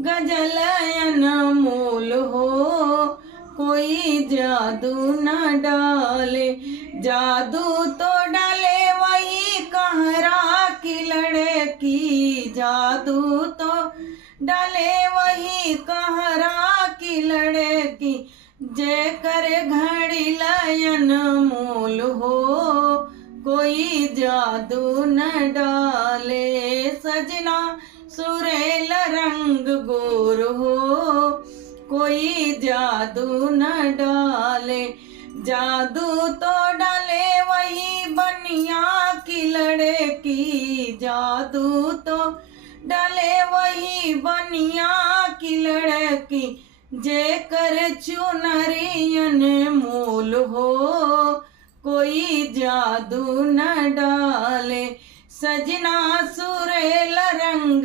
गजल अनमोल हो, कोई जादू न डाले। जादू तो डाले वही कहरा की लड़की, जादू तो डाले वही कहरा की लड़की। जे कर घड़ी लयन मोल हो, कोई जादू न डाले। सजना सुरेल रंग गोर हो, कोई जादू न डाले। जादू तो डाले वही बनिया की लड़की, जादू तो डाले वही बनिया की लड़की। जे कर चुनरियन मोल हो, कोई जादू न डाले। सजना सुरेल रंग